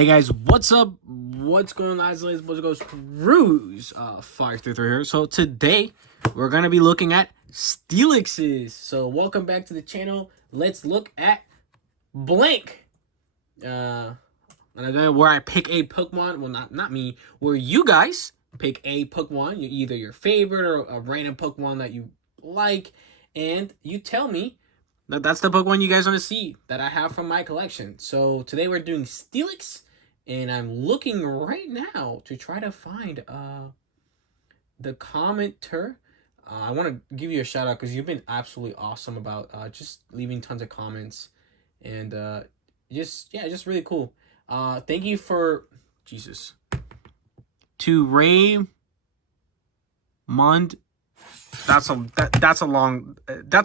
Hey guys, what's up? What's going on, guys? What's goes Cruise 533 here. So today we're gonna be looking at Steelixes. So welcome back to the channel. Let's look at blank. And again, where I pick a Pokemon. Well, not me. Where you guys pick a Pokemon, either your favorite or a random Pokemon that you like, and you tell me that's the Pokemon you guys want to see that I have from my collection. So today we're doing Steelix, and I'm looking right now to try to find the commenter. I want to give you a shout out because you've been absolutely awesome about just leaving tons of comments, and just really cool. Thank you for Jesus. To Raymond. That's a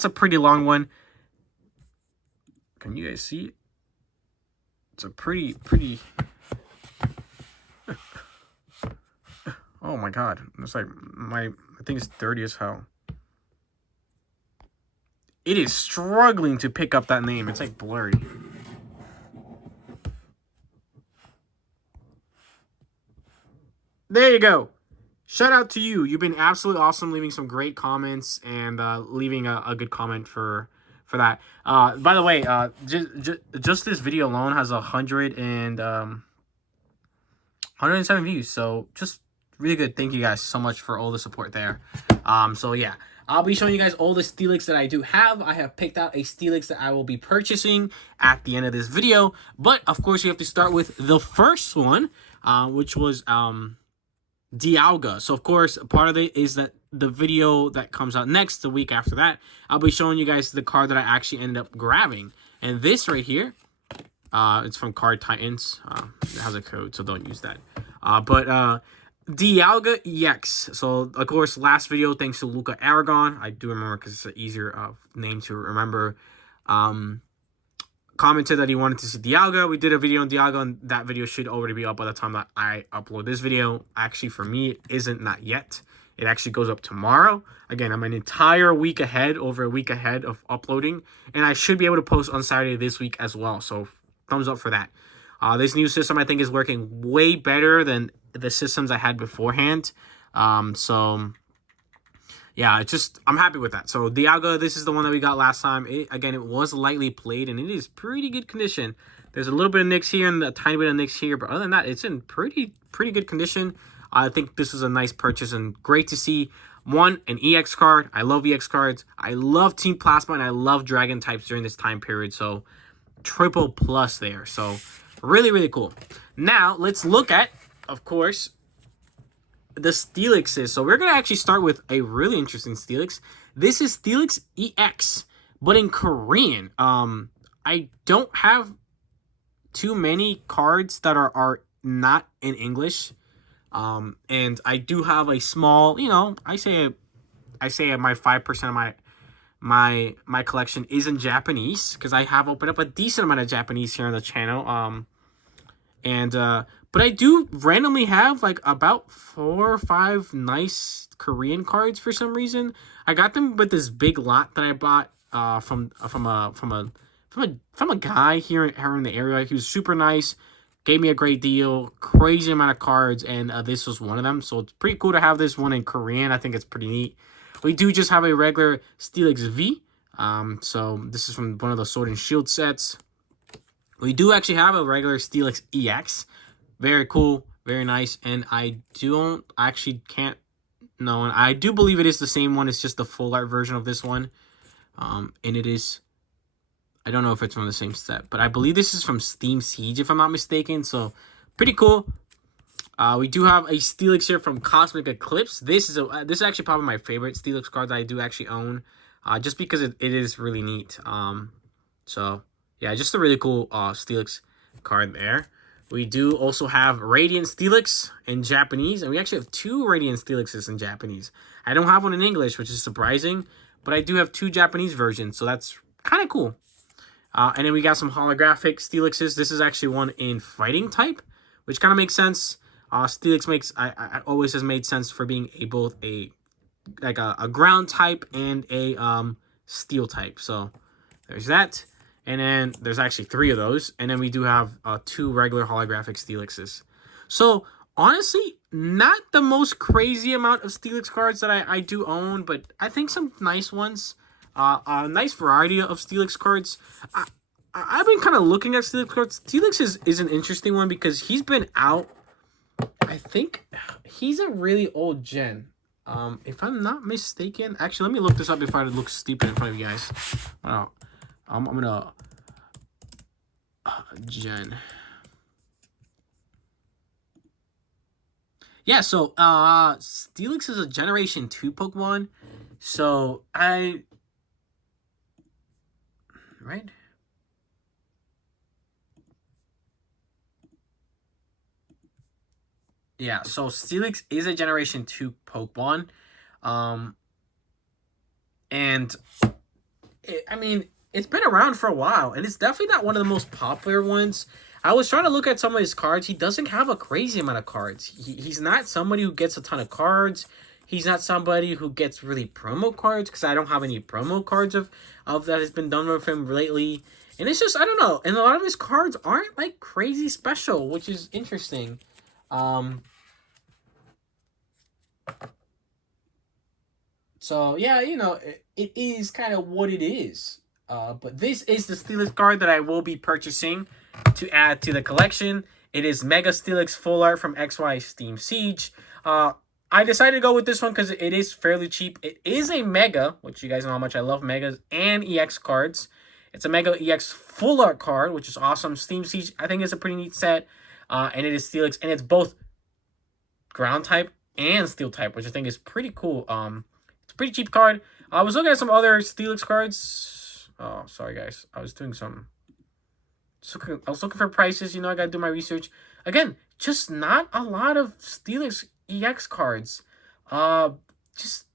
pretty long one. Can you guys see it? It's a pretty. Oh my god. It's like I think it's dirty as hell. It is struggling to pick up that name. It's like blurry. There you go. Shout out to you. You've been absolutely awesome, leaving some great comments and leaving a good comment for that. By the way, just this video alone has 107 views, so just really good. Thank you guys so much for all the support there. So yeah, I'll be showing you guys all the Steelix that I do have. I have picked out a Steelix that I will be purchasing at the end of this video, but of course you have to start with the first one, which was Dialga. So of course part of it is that the video that comes out next, the week after that, I'll be showing you guys the card that I actually ended up grabbing. And this right here, it's from Card Titans. It has a code, so don't use that. But Dialga EX. So of course last video, thanks to Luca Aragon, I do remember because it's an easier name to remember, commented that he wanted to see Dialga. We did a video on Dialga, and that video should already be up by the time that I upload this video. Actually, for me, it isn't, not yet. It actually goes up tomorrow. Again, I'm an entire week ahead, over a week ahead of uploading, and I should be able to post on Saturday this week as well. So thumbs up for that. This new system, I think, is working way better than the systems I had beforehand. So yeah, I'm happy with that. So Dialga, this is the one that we got last time. Again, it was lightly played, and it is pretty good condition. There's a little bit of nicks here and a tiny bit of nicks here, but other than that, it's in pretty good condition. I think this was a nice purchase and great to see. One, an EX card. I love EX cards. I love Team Plasma, and I love Dragon types during this time period. So triple plus there. So really cool. Now let's look at, of course, the Steelixes. So we're going to actually start with a really interesting Steelix. This is Steelix EX, but in Korean. I don't have too many cards that are not in English. And I do have a small, I say my 5% of my collection is in Japanese, because I have opened up a decent amount of Japanese here on the channel. But I do randomly have like about 4 or 5 nice Korean cards for some reason. I got them with this big lot that I bought from a guy here in the area. He was super nice, gave me a great deal, crazy amount of cards, and this was one of them. So it's pretty cool to have this one in Korean. I think it's pretty neat. We do just have a regular Steelix V. So this is from one of the Sword and Shield sets. We do actually have a regular Steelix EX. Very cool, very nice. And I do believe it is the same one. It's just the full art version of this one. And it is, I don't know if it's from the same set, but I believe this is from Steam Siege, if I'm not mistaken. So pretty cool. We do have a Steelix here from Cosmic Eclipse. This is actually probably my favorite Steelix card that I do actually own, just because it is really neat. So yeah, just a really cool Steelix card there. We do also have Radiant Steelix in Japanese, and we actually have 2 Radiant Steelixes in Japanese. I don't have one in English, which is surprising, but I do have 2 Japanese versions, so that's kind of cool. And then we got some holographic Steelixes. This is actually one in Fighting type, which kind of makes sense. Steelix I always has made sense for being both a ground type and a steel type. So there's that. And then there's actually 3 of those. And then we do have 2 regular holographic Steelixes. So, honestly, not the most crazy amount of Steelix cards that I do own, but I think some nice ones. A nice variety of Steelix cards. I've been kind of looking at Steelix cards. Steelix is an interesting one because he's been out. I think he's a really old gen. If I'm not mistaken, actually, let me look this up before I look stupid in front of you guys. I'm gonna gen. Yeah, so Steelix is a Generation 2 Pokemon. So right? Yeah, so Steelix is a Generation 2 Pokemon. And I mean, it's been around for a while, and it's definitely not one of the most popular ones. I was trying to look at some of his cards. He doesn't have a crazy amount of cards. He's not somebody who gets a ton of cards. He's not somebody who gets really promo cards, because I don't have any promo cards of that has been done with him lately. And it's just, I don't know. And a lot of his cards aren't, like, crazy special, which is interesting. So, yeah, you know, it is kind of what it is. But this is the Steelix card that I will be purchasing to add to the collection. It is Mega Steelix Full Art from XY Steam Siege. I decided to go with this one because it is fairly cheap. It is a Mega, which you guys know how much I love Megas and EX cards. It's a Mega EX Full Art card, which is awesome. Steam Siege, I think, is a pretty neat set. And it is Steelix, and it's both ground type and steel type, which I think is pretty cool. It's a pretty cheap card. I was looking at some other Steelix cards. Oh, sorry guys. I was doing some. I was looking for prices. You know, I gotta do my research. Again, just not a lot of Steelix EX cards. Just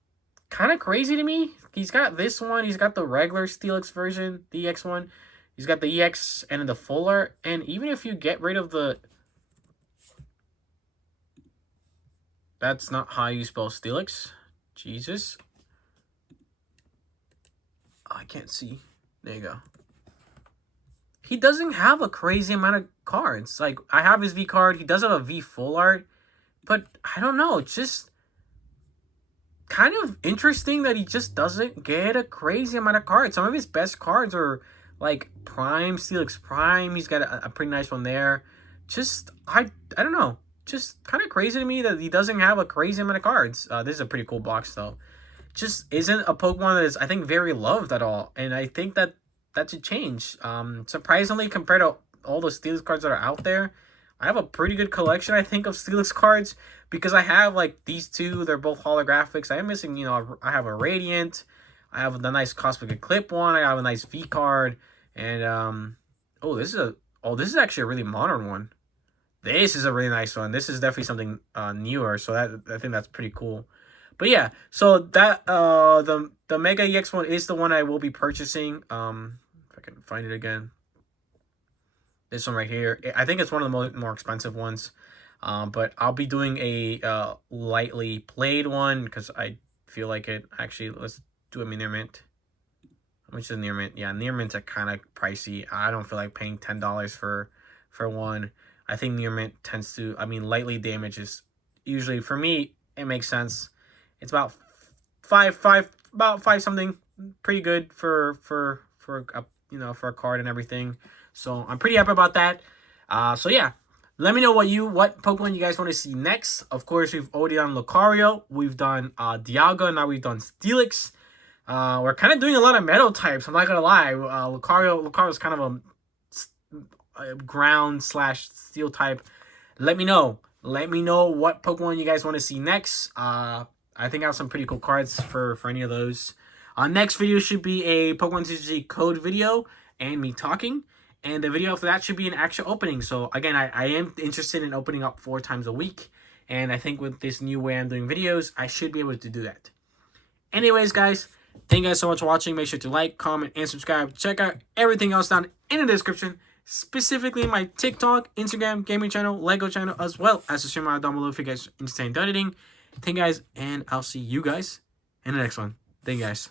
kind of crazy to me. He's got this one. He's got the regular Steelix version, the EX one. He's got the EX and the Full Art. And even if you get rid of the... That's not how you spell Steelix. Jesus. Oh, I can't see. There you go. He doesn't have a crazy amount of cards. Like, I have his V card. He does have a V Full Art. But, I don't know. It's just kind of interesting that he just doesn't get a crazy amount of cards. Some of his best cards are, like, Prime, Steelix Prime. He's got a pretty nice one there. Just, I don't know. Just kind of crazy to me that he doesn't have a crazy amount of cards. This is a pretty cool box, though. Just isn't a Pokemon that is, I think, very loved at all. And I think that should change. Surprisingly, compared to all the Steelix cards that are out there, I have a pretty good collection, I think, of Steelix cards. Because I have, like, these two. They're both holographics. I am missing, you know, I have a Radiant. I have the nice Cosmic Eclipse one. I have a nice V card. And, this is actually a really modern one. This is a really nice one. This is definitely something newer. So I think that's pretty cool. But yeah, so that the Mega EX one is the one I will be purchasing. If I can find it again. This one right here. I think it's one of the more expensive ones. But I'll be doing a lightly played one because I feel like it. Actually, let's do a near mint. How much is near mint? Yeah, near mints are kind of pricey. I don't feel like paying $10 for one. I think near mint tends to. I mean, lightly damage is usually, for me, it makes sense. It's about five something. Pretty good for a card and everything. So I'm pretty happy about that. So yeah. Let me know what Pokemon you guys want to see next. Of course, we've already done Lucario. We've done Dialga. Now we've done Steelix. We're kind of doing a lot of metal types. I'm not going to lie. Lucario is kind of a ground/steel type. Let me know. Let me know what Pokemon you guys want to see next. I think I have some pretty cool cards for any of those. Next video should be a Pokemon TCG code video and me talking. And the video for that should be an actual opening. So, again, I am interested in opening up 4 times a week. And I think with this new way I'm doing videos, I should be able to do that. Anyways, guys, thank you guys so much for watching. Make sure to like, comment, and subscribe. Check out everything else down in the description. Specifically my TikTok, Instagram, gaming channel, Lego channel, as well as the streamer down below if you guys are interested in editing. Thank you guys, and I'll see you guys in the next one. Thank you guys.